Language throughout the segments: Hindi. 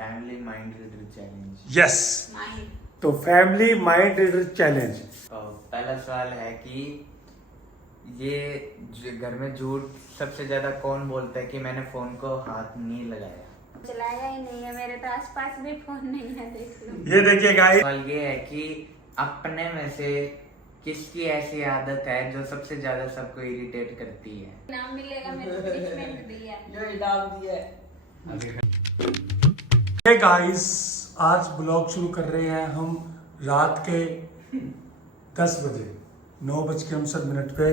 Family mind reader challenge. Yes, तो फैमिली माइंड रीडर चैलेंज। पहला सवाल है कि ये घर में झूठ सबसे ज्यादा कौन बोलता है कि मैंने फोन को हाथ नहीं लगाया? चलाया ही नहीं है, मेरे तो आसपास भी फोन नहीं है, देख लो। ये देखिए गाइस, सवाल ये है कि अपने में से किसकी ऐसी आदत है जो सबसे ज्यादा सबको इरिटेट करती है? नाम मिलेगा, मेरे को पनिशमेंट दिया है। जो इनाम दिया है। हे गाइस, आज ब्लॉग शुरू कर रहे हैं हम रात के 10 बजे 9:59 पे,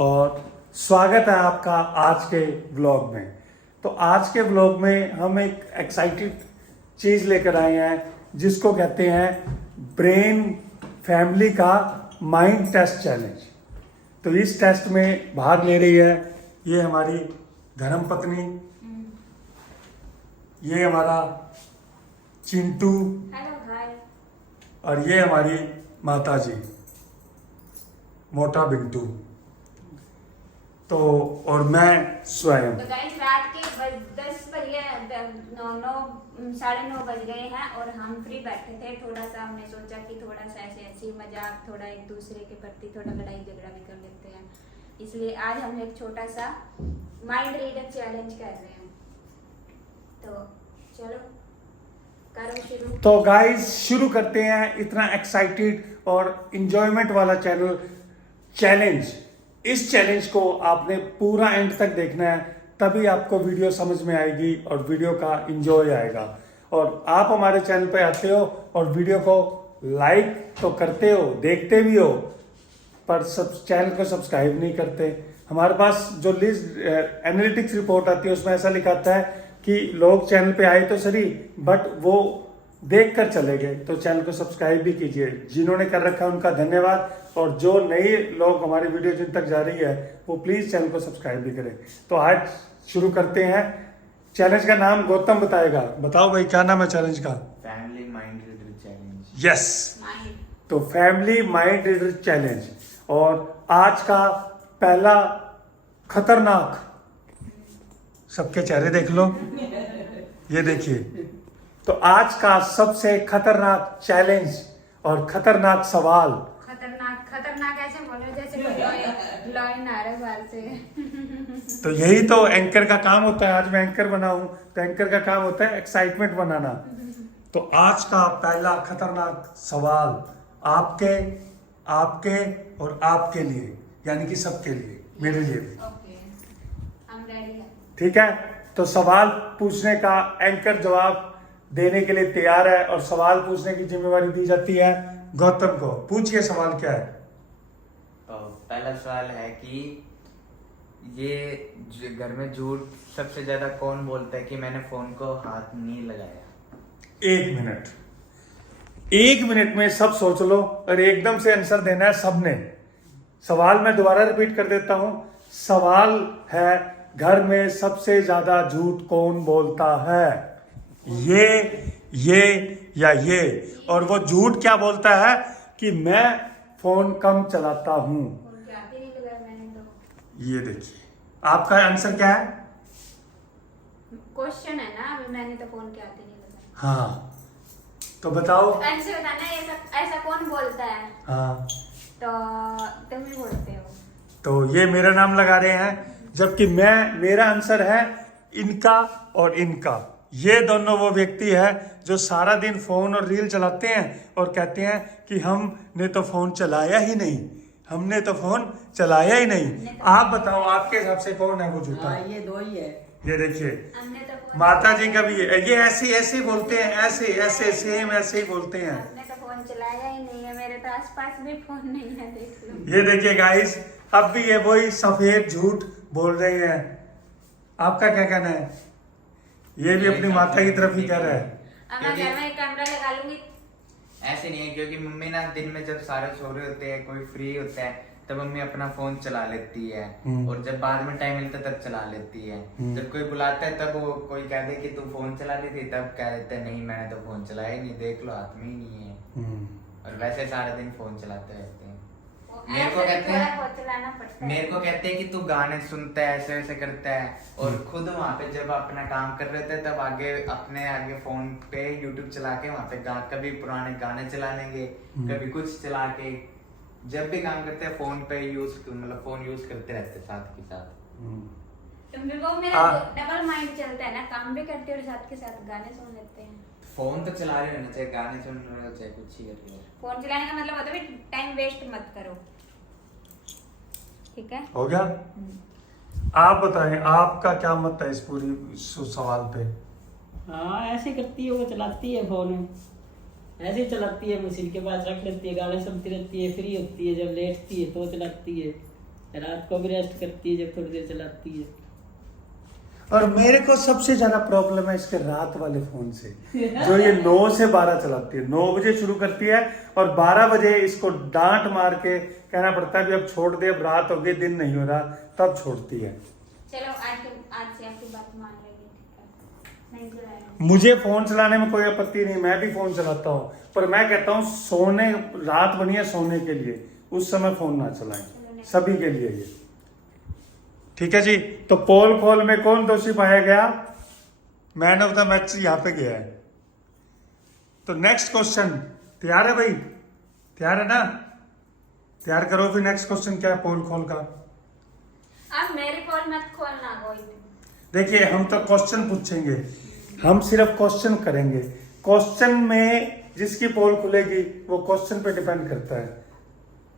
और स्वागत है आपका आज के ब्लॉग में। तो आज के ब्लॉग में हम एक एक्साइटेड चीज लेकर आए हैं जिसको कहते हैं ब्रेन फैमिली का माइंड टेस्ट चैलेंज। तो इस टेस्ट में भाग ले रही है ये हमारी धर्मपत्नी, ये हमारा चिंटू, हेलो हाय। और ये हमारी माता जी मोटा बिंटू, तो और मैं स्वयं। तो गाइस रात के 10 बज गए, 9 बज गए हैं और हम फ्री बैठे थे। थोड़ा सा हमने सोचा कि थोड़ा सा ऐसे ऐसी मजाक, थोड़ा एक दूसरे के प्रति थोड़ा लड़ाई झगड़ा भी कर लेते हैं, इसलिए आज हम एक छोटा सा माइंड रीडर चैलेंज कर रहे हैं। तो चलो करो शुरू। तो गाइस शुरू करते हैं इतना एक्साइटेड और इंजॉयमेंट वाला चैलेंज। इस चैलेंज को आपने पूरा एंड तक देखना है, तभी आपको वीडियो समझ में आएगी और वीडियो का इंजॉय आएगा। और आप हमारे चैनल पे आते हो और वीडियो को लाइक तो करते हो, देखते भी हो, पर चैनल को सब्सक्राइब नहीं करते। हमारे पास जो लिस्ट एनालिटिक्स रिपोर्ट आती है उसमें ऐसा लिखा आता है कि लोग चैनल पे आए तो सही, बट वो देख कर चले गए। तो चैनल को सब्सक्राइब भी कीजिए। जिन्होंने कर रखा है उनका धन्यवाद, और जो नए लोग हमारी वीडियो जिन तक जा रही है वो प्लीज चैनल को सब्सक्राइब भी करें। तो आज शुरू करते हैं। चैलेंज का नाम गौतम बताएगा। बताओ भाई, क्या नाम है चैलेंज का? Family mind reader challenge. Yes, तो फैमिली माइंड रीडर चैलेंज। और आज का पहला खतरनाक, सबके चेहरे देख लो, ये देखिए। तो आज का सबसे खतरनाक चैलेंज और खतरनाक सवाल। खतरनाक ऐसे बोलो जैसे कोई लाइन आ रहा है बाहर से। तो यही तो एंकर का काम होता है। आज मैं एंकर बना हूं, तो एंकर का काम होता है एक्साइटमेंट बनाना। तो आज का पहला खतरनाक सवाल आपके और आपके लिए, यानी कि सबके लिए, मेरे लिए भी। ओके, हम रेडी हैं। ठीक है, तो सवाल पूछने का एंकर जवाब देने के लिए तैयार है, और सवाल पूछने की जिम्मेवारी दी जाती है गौतम को। पूछिए, सवाल क्या है? पहला सवाल है कि ये घर में झूठ सबसे ज्यादा कौन बोलता है कि मैंने फोन को हाथ नहीं लगाया? 1 मिनट में सब सोच लो और एकदम से आंसर देना है सबने। सवाल मैं दोबारा रिपीट कर देता हूं। सवाल है, घर में सबसे ज्यादा झूठ कौन बोलता है? ये या ये? और वो झूठ क्या बोलता है कि मैं फोन कम चलाता हूं। ये देखिए, आपका आंसर क्या है? क्वेश्चन है ना, अभी मैंने तो फोन के हाथ ही नहीं लगाया। हाँ, तो बताओ आंसर बताना। ऐसा कौन बोलता है? हाँ, तो तुम ही बोलते हो। तो ये मेरा नाम लगा रहे हैं, जबकि मेरा आंसर है इनका और इनका। ये दोनों वो व्यक्ति है जो सारा दिन फोन और रील चलाते हैं और कहते हैं कि हमने तो फोन चलाया ही नहीं, हमने तो फोन चलाया ही नहीं। आप बताओ, आपके हिसाब से कौन है वो झूठा? हाँ, ये दो ही है। ये देखिए, हमने तो फोन माता जी का भी ये ऐसे बोलते हैं, ऐसे सेम ऐसे ही बोलते हैं। हमने तो फोन चलाया ही नहीं है, मेरे तो आसपास भी फोन नहीं है, देख लो। ये देखिए गाइस, अब भी ये वही सफेद झूठ बोल रहे हैं। आपका क्या कहना है? ये भी अपनी माता की तरफ ही कह रहा है। अब मैं घर में एक कैमरा लगा लूंगी। ऐसे नहीं है, क्योंकि मम्मी ना दिन में जब सारे सो रहे होते हैं, कोई फ्री होता है, तब मम्मी अपना फोन चला लेती है, और जब बाद में टाइम मिलता है तब चला लेती है। जब कोई बुलाता है तब वो कोई कहते कि तू फोन चला रही थी, तब कह देते हैं नहीं मैंने तो फोन चलाया ही नहीं, देख लो हाथ में ही नहीं है। और वैसे सारा दिन फोन चलाते रहते हैं। मेरे को ऐसे कहते थोड़ा हैं बहुत चलाना पड़ता है। मेरे को कहते हैं कि तू गाने सुनता है ऐसे वैसे करता है और खुद वहाँ पे जब अपना काम कर रहे थे तब आगे अपने आगे फोन पे यूट्यूब चला के वहाँ पे कभी पुराने गाने चला लेंगे, कभी कुछ चला के जब भी काम करते हैं फोन पे मतलब फोन यूज करते रहते हैं साथ के साथ। क्योंकि वो मेरा डबल माइंड चलता है ना, काम भी करते हैं और साथ के साथ गाने सुन लेते हैं। फोन तो चला रहे होना चाहे गाने सुन रहे हो चाहे कुछ ही कर रहे हो। फोन चलाने का मतलब होता है टाइम वेस्ट मत करो, ठीक है? हो गया। आप बताएं आपका क्या मत है इस पूरी सवाल पे। हाँ ऐसे करती है, वो चलाती है फोन, ऐसे ही चलाती है, मशीन के पास रख लेती है, गाने सुनती रहती है, फ्री होती है जब लेटती है तो चलाती है, रात को भी रेस्ट करती है जब थोड़ी देर चलाती है। और मेरे को सबसे ज्यादा प्रॉब्लम है इसके रात वाले फोन से, जो ये 9 से 12 चलाती है। 9 बजे शुरू करती है और 12 बजे इसको डांट मार के कहना पड़ता है भी अब छोड़ दे, अब रात हो गई, दिन नहीं हो रहा, तब छोड़ती है। चलो आज से आपकी बात मान लेंगे, ठीक है? नहीं चलाएंगे। मुझे फोन चलाने में कोई आपत्ति नहीं, मैं भी फोन चलाता हूँ, पर मैं कहता हूँ सोने, रात बनी है सोने के लिए, उस समय फोन ना चलाएं, सभी के लिए ये। ठीक है जी। तो पोल खोल में कौन दोषी पाया गया? मैन ऑफ द मैच यहाँ पे गया है। तो नेक्स्ट क्वेश्चन तैयार है भाई? तैयार है ना? तैयार करो फिर। नेक्स्ट क्वेश्चन क्या है पोल खोल का? अब मेरे पोल मत खोलना कोई। देखिए हम तो क्वेश्चन पूछेंगे, हम सिर्फ क्वेश्चन करेंगे। क्वेश्चन में जिसकी पोल खुलेगी वो क्वेश्चन पे डिपेंड करता है।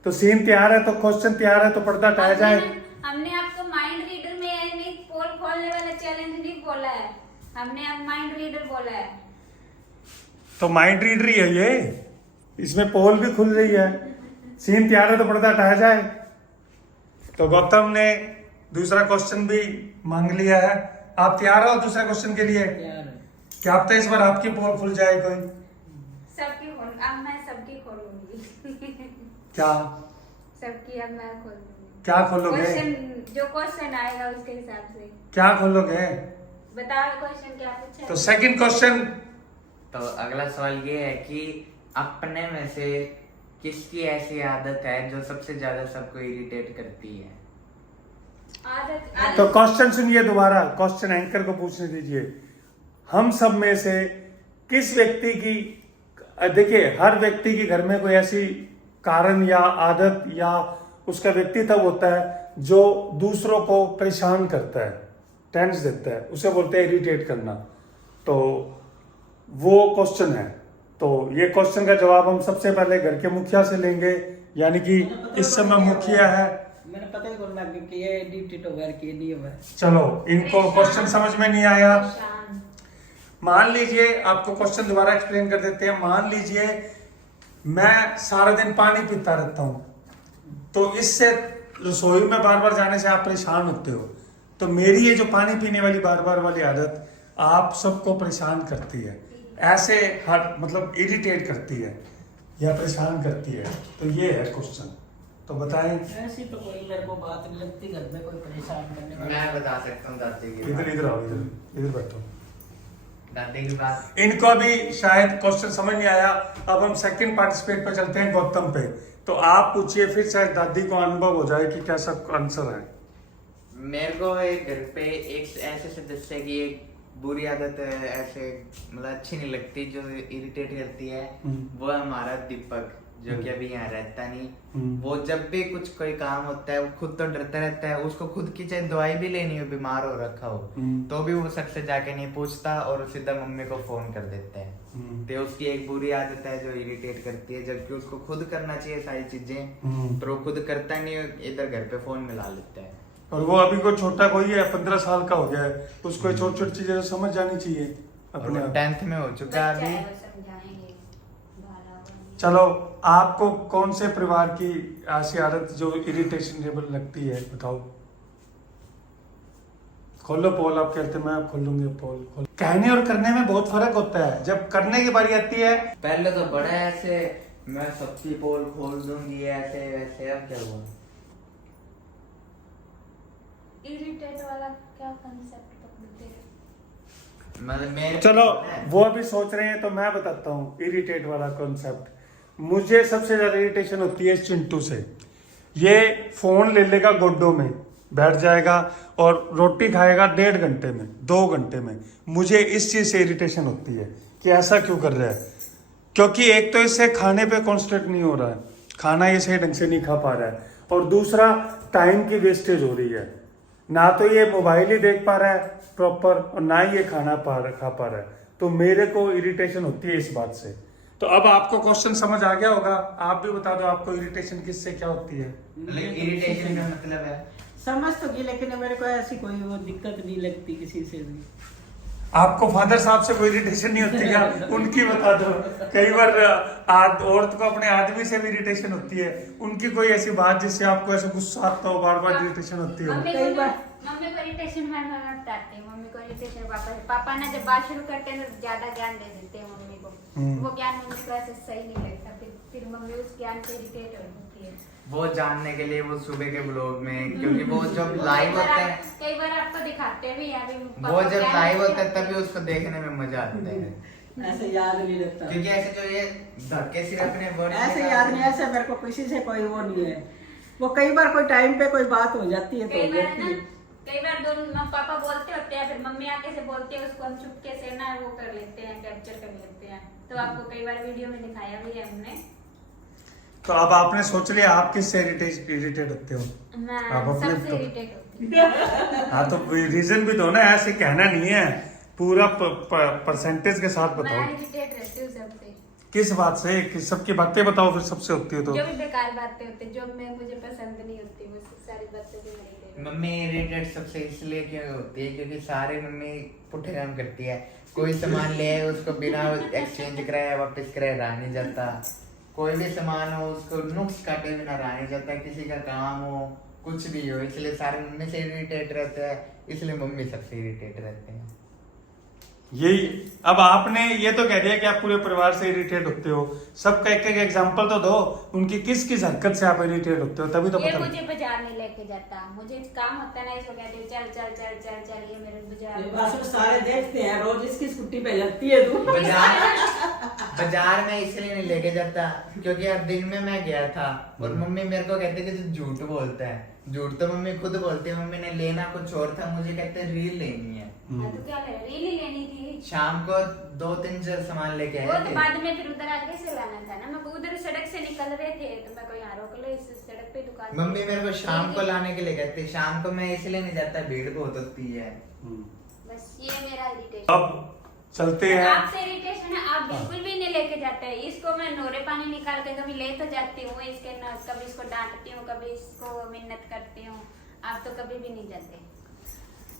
तो सीन तैयार है तो क्वेश्चन तैयार है तो पर्दा हटाया जाए। हमने आपको माइंड रीडर में नहीं पोल खोलने वाला चैलेंज नहीं बोला है, हमने अब माइंड रीडर बोला है। तो माइंड रीडर ही है ये, इसमें पोल भी खुल रही है। सीन तैयार है तो पर्दा हटाया जाए। तो गौतम ने दूसरा क्वेश्चन भी मांग लिया है। आप तैयार हो दूसरे क्वेश्चन के लिए? यार क्या पता इस बार आपकी पोल खुल जाए कोई? सबकी खोल, अब मैं सबकी खोलूंगी। क्या सबकी अब मैं खोलूंगी। क्या खोलोगे? जो क्वेश्चन आएगा उसके हिसाब से। क्या खोलोगे? बताओ क्वेश्चन क्या पूछा है? तो सेकंड क्वेश्चन। तो अगला सवाल ये है कि अपने में से किसकी ऐसी आदत है जो सबसे ज्यादा सबको इरिटेट करती है? आदत तो क्वेश्चन सुनिए दोबारा, क्वेश्चन एंकर को पूछने दीजिए। हम सब में से किस व्यक्ति की, देखिए हर व्यक्ति के घर में कोई ऐसी कारण या आदत या उसका व्यक्तित्व होता है जो दूसरों को परेशान करता है, टेंस देता है, उसे बोलते हैं इरिटेट करना। तो वो क्वेश्चन है। तो ये क्वेश्चन का जवाब हम सबसे पहले घर के मुखिया से लेंगे, यानी कि इस समय मुखिया है। मैंने पता ही करना कि ये एडिटेड हो गया कि नहीं हुआ। चलो इनको क्वेश्चन समझ में नहीं आया। परेशान। मान लीजिए, आपको क्वेश्चन दोबारा एक्सप्लेन कर देते हैं। मान लीजिए मैं सारा दिन पानी पीता रहता हूँ, तो इससे रसोई में बार बार जाने से आप परेशान होते हो। तो मेरी ये जो पानी पीने वाली बार बार वाली आदत आप सबको परेशान करती है, ऐसे हर मतलब इरिटेट करती है या परेशान करती है। तो ये है क्वेश्चन। तो बताएं। ऐसी तो कोई मेरे को बात नहीं लगती घर में कोई परेशान करने वाला। मैं बता सकता हूँ दादी की इधर बात। इधर आओ, इधर बैठो। दादी की बात। इनको अभी शायद क्वेश्चन समझ नहीं आया। अब हम सेकंड पार्टिसिपेट पे चलते हैं, गौतम पे। तो आप पूछिए, फिर शायद दादी को अनुभव हो जाए कि कैसा आंसर है। मेरे को एक घर पे एक ऐसे सदस्य की एक बुरी आदत ऐसे मतलब अच्छी नहीं लगती जो इरिटेट करती है, वो है हमारा दीपक, जो कि अभी यहाँ रहता नहीं। वो जब भी कुछ कोई काम होता है वो खुद तो डरता रहता है, उसको खुद की चाहे दवाई भी लेनी हो, बीमार हो रखा हो, तो भी वो सच से जाके नहीं पूछता और सीधा मम्मी को फोन कर देता है। तो उसकी एक बुरी आदत है जो इरिटेट करती है, जबकि उसको खुद करना चाहिए सारी चीजें, पर वो खुद करता नहीं, इधर घर पे फोन मिला लेता है। और वो अभी कोई छोटा कोई है, 15 साल का हो गया है, उसको छोटी छोटी चीजें समझ जानी चाहिए अपने आप। 10th में हो चुका है बच्चा अभी। है, वो समझाएंगे। बाला होगी। चलो आपको कौन से परिवार की ऐसी आदत जो इरिटेशनेबल लगती है बताओ। खोलो पोल। आप कहते हैं मैं खोलूंगी पोल। खोल। कहने और करने में बहुत फर्क होता है। जब करने की बारी आती है, पहले तो बड़ा ऐसे मैं सबकी पोल खोल दूंगी ऐसे वैसे, अब क्या हुआ? इरिटेट वाला क्या कंसेप्ट पकड़ते हैं? मतलब मेरे चलो वो अभी सोच रहे हैं तो मैं बताता हूँ इरिटेट वाला कॉन्सेप्ट। मुझे सबसे ज्यादा इरिटेशन होती है चिंटू से। ये फोन ले लेगा गोड्डों में, बैठ जाएगा और रोटी खाएगा 1.5 घंटे में, 2 घंटे में। मुझे इस चीज से इरिटेशन होती है कि ऐसा क्यों कर रहा है, क्योंकि एक तो इससे खाने पे कॉन्सेंट्रेट नहीं हो रहा है, खाना ये सही ढंग से नहीं खा पा रहा है, और दूसरा टाइम की वेस्टेज हो रही है। ना तो ये मोबाइल ही देख पा रहा है प्रॉपर, और ना ही ये खाना खा पा रहा है। तो मेरे को इरिटेशन होती है इस बात से। तो अब आपको क्वेश्चन समझ आ गया होगा, आप भी बता दो आपको इरिटेशन किससे क्या होती है। लेकिन इरिटेशन का मतलब है, समझ तो की, लेकिन मेरे को ऐसी कोई वो दिक्कत नहीं लगती किसी से भी। आपको फादर साहब से कोई इरिटेशन नहीं होती क्या? उनकी बता दो। कई बार औरत को अपने आदमी से भी इरिटेशन होती है, उनकी कोई ऐसी बात जिससे आपको ऐसा गुस्सा आता हो, बार बार इरिटेशन होती हो? मम्मी को इरिटेशन मैं बताती हूँ। मम्मी को इरिटेशन पापा ना जब बात शुरू करते हैं तो ज्यादा ज्ञान दे देते हैं मम्मी को। वो ज्ञान मम्मी को ऐसे सही नहीं लगता, फिर मम्मी उस ज्ञान से इरिटेट होती है। वो जानने के लिए वो सुबह के ब्लॉग में, क्योंकि वो जब लाइव होता है, कई बार आपको दिखाते भी हैं, अभी वो जब लाइव होता है तभी उसको देखने में मजा आता है। ऐसे याद नहीं रहता, क्योंकि ऐसे जो ये धक्के से अपने वर्ड ऐसे याद नहीं, ऐसे मेरे को किसी से कोई वो नहीं है। वो कई बार कोई टाइम पे कोई बात हो जाती है तो हो जाती है। कई बार दोनों पापा बोलते होते हैं, फिर मम्मी आके से बोलती है, उसको हम चुपके से ना वो कर लेते हैं, कैप्चर कर लेते हैं। तो आपको कई बार वीडियो में दिखाया भी है हमने। तो अब आपने सोच लिया आप किससे इरिटेट होते हो? मैं आप अपने सबसे तो- इरिटेट होती हूँ। हाँ, तो रीजन भी दो ना, ऐसे कहना नहीं है, पूरा परसेंटेज के साथ मैं बताओ इरिटेट रहती हूँ सबसे। किस बात से, सबकी बातें बताओ फिर सबसे होती हो तो। जो भी बेकार बातें होती है, जो मुझे पसंद नहीं होती, वो सारी बातें भी नहीं रहती। मम्मी इरिटेट सबसे इसलिए क्यों होती है क्योंकि सारे मम्मी पुठे काम करती है। कोई सामान ले आए उसको बिना एक्सचेंज कराए वापस कराए रहा नहीं जाता। कोई भी सामान हो उसको नुक्स काटे बिना रहा नहीं जाता। किसी का काम हो कुछ भी हो, इसलिए सारे मम्मी से इरिटेट रहते हैं, इसलिए मम्मी सबसे इरिटेट रहते हैं। यही अब आपने ये तो कह दिया कि आप पूरे परिवार से इरिटेट होते हो, सबका एक एक एग्जांपल तो दो, उनकी किस किस हरकत से आप इरिटेट होते हो, तभी तो ये पता। मुझे बाजार नहीं लेके जाता, मुझे काम होता है ना, इसको कहते हैं चल चल चल चल चल, ये मेरे बस वो बाजार। सारे देखते हैं रोज इसकी स्कूटी पे जाती है तू। बाजार में इसलिए नहीं लेके जाता क्योंकि अब दिन में मैं गया था और मम्मी मेरे को कहते कि तू झूठ बोलता है। झूठ तो मम्मी खुद बोलती है। मम्मी ने लेना कुछ और था, मुझे कहते हैं रील लेनी है। हाँ, तो क्या ले रील ही लेनी थी। शाम को 2-3 सामान लेके वो आए तो थे। बाद में फिर उधर आगे से लाना था ना, मैं उधर सड़क से निकल रहे थे तो मैं कोई यहाँ रोक लो, इस सड़क पे दुकान। मम्मी मेरे को शाम को लाने के लिए कहती है। शाम को मैं इसलिए नहीं जाता, भीड़ बहुत होती है। बस ये मेरा इरिटेशन। अब चलते हैं। आपसे इरिटेशन है, आप बिल्कुल भी नहीं लेके जाते हैं। इसको मैं नोरे पानी निकाल के कभी ले तो जाती हूँ, इसके न कभी इसको डांटती हूँ, कभी इसको मिन्नत करती हूँ। आप तो कभी भी नहीं जाते।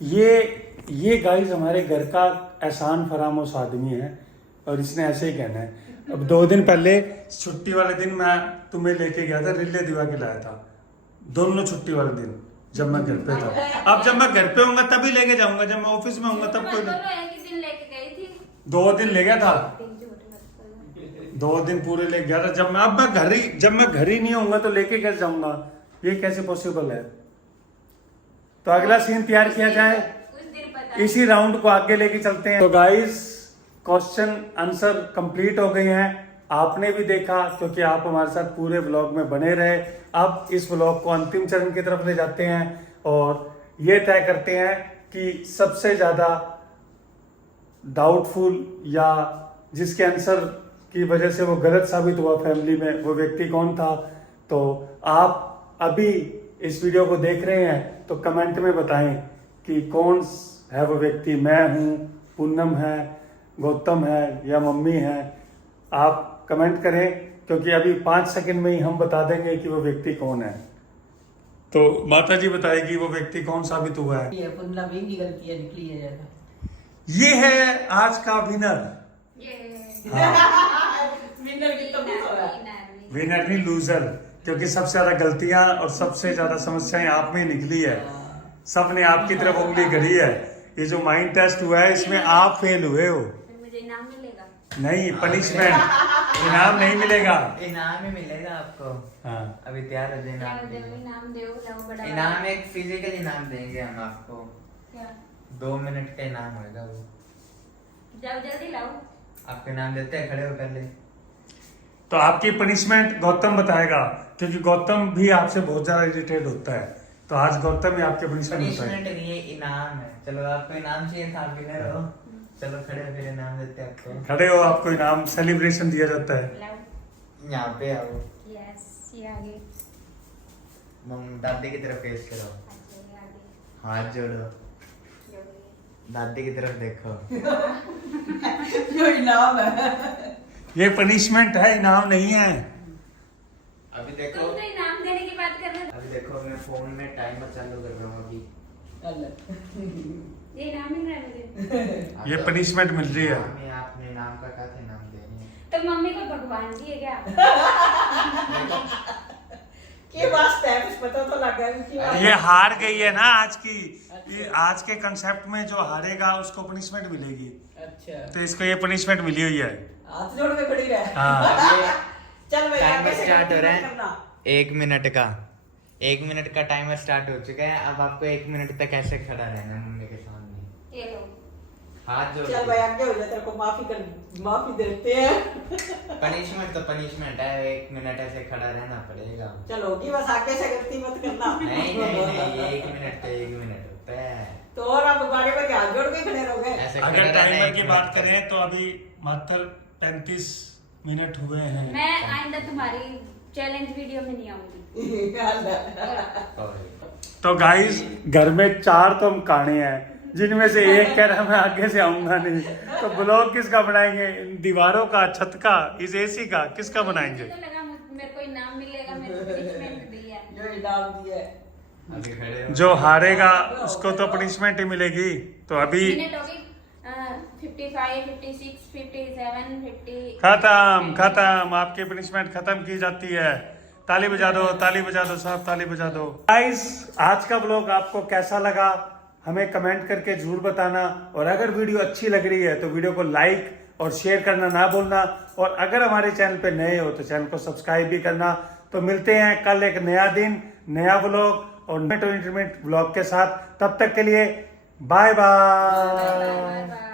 ये गाइस हमारे घर का एहसान फरामोश आदमी है और इसने ऐसे ही कहना है। अब 2 दिन पहले छुट्टी वाले दिन मैं तुम्हें लेके गया था, रिले दिवा के लाया था, दोनों छुट्टी वाले दिन जब मैं घर पे था। अब जब मैं घर पे होऊंगा तभी लेके जाऊंगा, जब मैं ऑफिस में होऊंगा तब कोई नहीं। एक दिन लेके गई थी, 2 दिन ले गया था, झूठ मत बोलो। 2 दिन पूरे ले गया था। जब मैं घर ही नहीं होऊंगा तो लेके कैसे जाऊंगा, ये कैसे पॉसिबल है? तो अगला सीन तैयार किया जाए, उस दिन पता इसी राउंड को आगे लेके चलते हैं। तो गाइस क्वेश्चन आंसर कंप्लीट हो गए हैं, आपने भी देखा क्योंकि आप हमारे साथ पूरे ब्लॉग में बने रहे। अब इस ब्लॉग को अंतिम चरण की तरफ ले जाते हैं और ये तय करते हैं कि सबसे ज्यादा डाउटफुल या जिसके आंसर की वजह से वो गलत साबित हुआ फैमिली में, वो व्यक्ति कौन था। तो आप अभी इस वीडियो को देख रहे हैं तो कमेंट में बताएं कि कौन है वो व्यक्ति। मैं हूं, पूनम है, गौतम है या मम्मी है। आप कमेंट करें क्योंकि अभी 5 सेकंड में ही हम बता देंगे कि वो व्यक्ति कौन है। तो माता जी बताएगी वो व्यक्ति कौन साबित हुआ है। ये पुनला भी की गलती है, निकली है ज्यादा। ये है आज का विनर। विनर की तो बहुत हो रहा है। विनर नहीं, लूजर, क्योंकि सबसे ज्यादा गलतियां और सबसे ज्यादा समस्याएं आप में ही निकली है। सबने आपकी तरफ उंगली करी है। ये जो माइंड टेस्ट हुआ है इसमें आप फेल हुए हो। फिर मुझे इनाम मिलेगा। नहीं, पनिशमेंट, इनाम नहीं मिलेगा। इनाम ही मिलेगा आपको। हाँ, अभी तैयार हो जाए क्या इनाम के दो लिए। इनाम दो लाओ बड़ा इनाम एक फिजिकल इनाम देंगे हम आपको। क्या 2 मिनट का इनाम होगा वो। जाओ जल्दी लाओ। आपके नाम देते हैं, खड़े हो पहले। तो आपकी पनिशमेंट गौतम बताएगा, क्योंकि गौतम भी आपसे बहुत ज्यादा इरिटेट होता है। तो आज गौतम ही आपके पनिशमेंट बताएगा। पनिशमेंट नहीं है, इनाम है। चलो आपको इनाम चाहिए था, आप विनर हो। चलो खड़े हो, फिर इनाम देते हैं आपको। खड़े हो, आपको इनाम सेलिब्रेशन दिया जाता है। यहाँ पे आओ, यस, ये आगे दादी की तरफ फेस करो, आगे आगे हाथ जोड़ो, जो भी दादी की तरफ देखो। जो इनाम है। ये पनिशमेंट है, इनाम नहीं है। अभी तुम देखो, तो इनाम देने की बात कर रहे हो। अभी देखो मैं फोन में टाइमर चालू कर रहा हूँ अभी। ये इनाम मिल रहा है मुझे। ये पनिशमेंट मिल रही है। हमें आपने इनाम का कहा था, इनाम देनी है। तो मम्मी को भगवान जी है क्या? के वास्ते है, कुछ पता तो लग गया कि वास्ते। ये हार गई है ना आज की। ये आज के कंसेप्ट में जो हारेगा उसको पनिशमेंट मिलेगी, अच्छा, तो इसको ये पनिशमेंट मिली हुई है। हाथ जोड़ के खड़ी रहे। हाँ। अब ये चल भाई, टाइमर आगे से स्टार्ट हो रहा करना। है 1 मिनट का। 1 मिनट का टाइमर स्टार्ट हो चुका है। अब आपको 1 मिनट तक ऐसे खड़ा रहना है मम्मी के सामने, ये लो। हाथ जोड़ चल के। भाई, आगे हो जा, तेरे को माफी देते हैं। पनिशमेंट तो पनिशमेंट है, 1 मिनट ऐसे खड़ा रहना पड़ेगा। चलो होगी, बस आगे से गलती मत करना। नहीं नहीं नहीं, ये 1 मिनट तो 1 मिनट होता है। तो और आप बारे में हाथ जोड़ के खड़े रहोगे। ऐसे खड़ा अगर रहना है टाइमर 1 की मिनट बात तक। करें तो अभी मात्र 35 मिनट हुए हैं। मैं आइंदा तुम्हारी चैलेंज वीडियो में नहीं आऊंगी। Sorry। तो गाइस, घर में 4 तो हम काने हैं, जिनमें से एक कह रहा मैं आगे से आऊंगा नहीं। तो ब्लॉग किसका बनाएंगे? इन दीवारों का, छत का, इस एसी का, किसका बनाएंगे? मुझे तो लगा मेरे को इनाम मिलेगा, मेरे को पनिशमेंट दी है। जो इनाम दिया है। अभी खड़े हो। जो हारेगा उसको तो पनिशमेंट ही मिलेगी। तो अभी मिनट हो गई 55, 56, 57, 50। खत्म, आपकी पनिशमेंट खत्म की जाती है। ताली बजा दो, ताली बजा दो, सब ताली बजा दो। गाइस, आज का ब्लॉग आपको कैसा लगा हमें कमेंट करके जरूर बताना। और अगर वीडियो अच्छी लग रही है तो वीडियो को लाइक और शेयर करना ना भूलना। और अगर हमारे चैनल पे नए हो तो चैनल को सब्सक्राइब भी करना। तो मिलते हैं कल एक नया दिन, नया ब्लॉग और नेट इंटरनेट ब्लॉग के साथ। तब तक के लिए बाय बाय। Bye bye.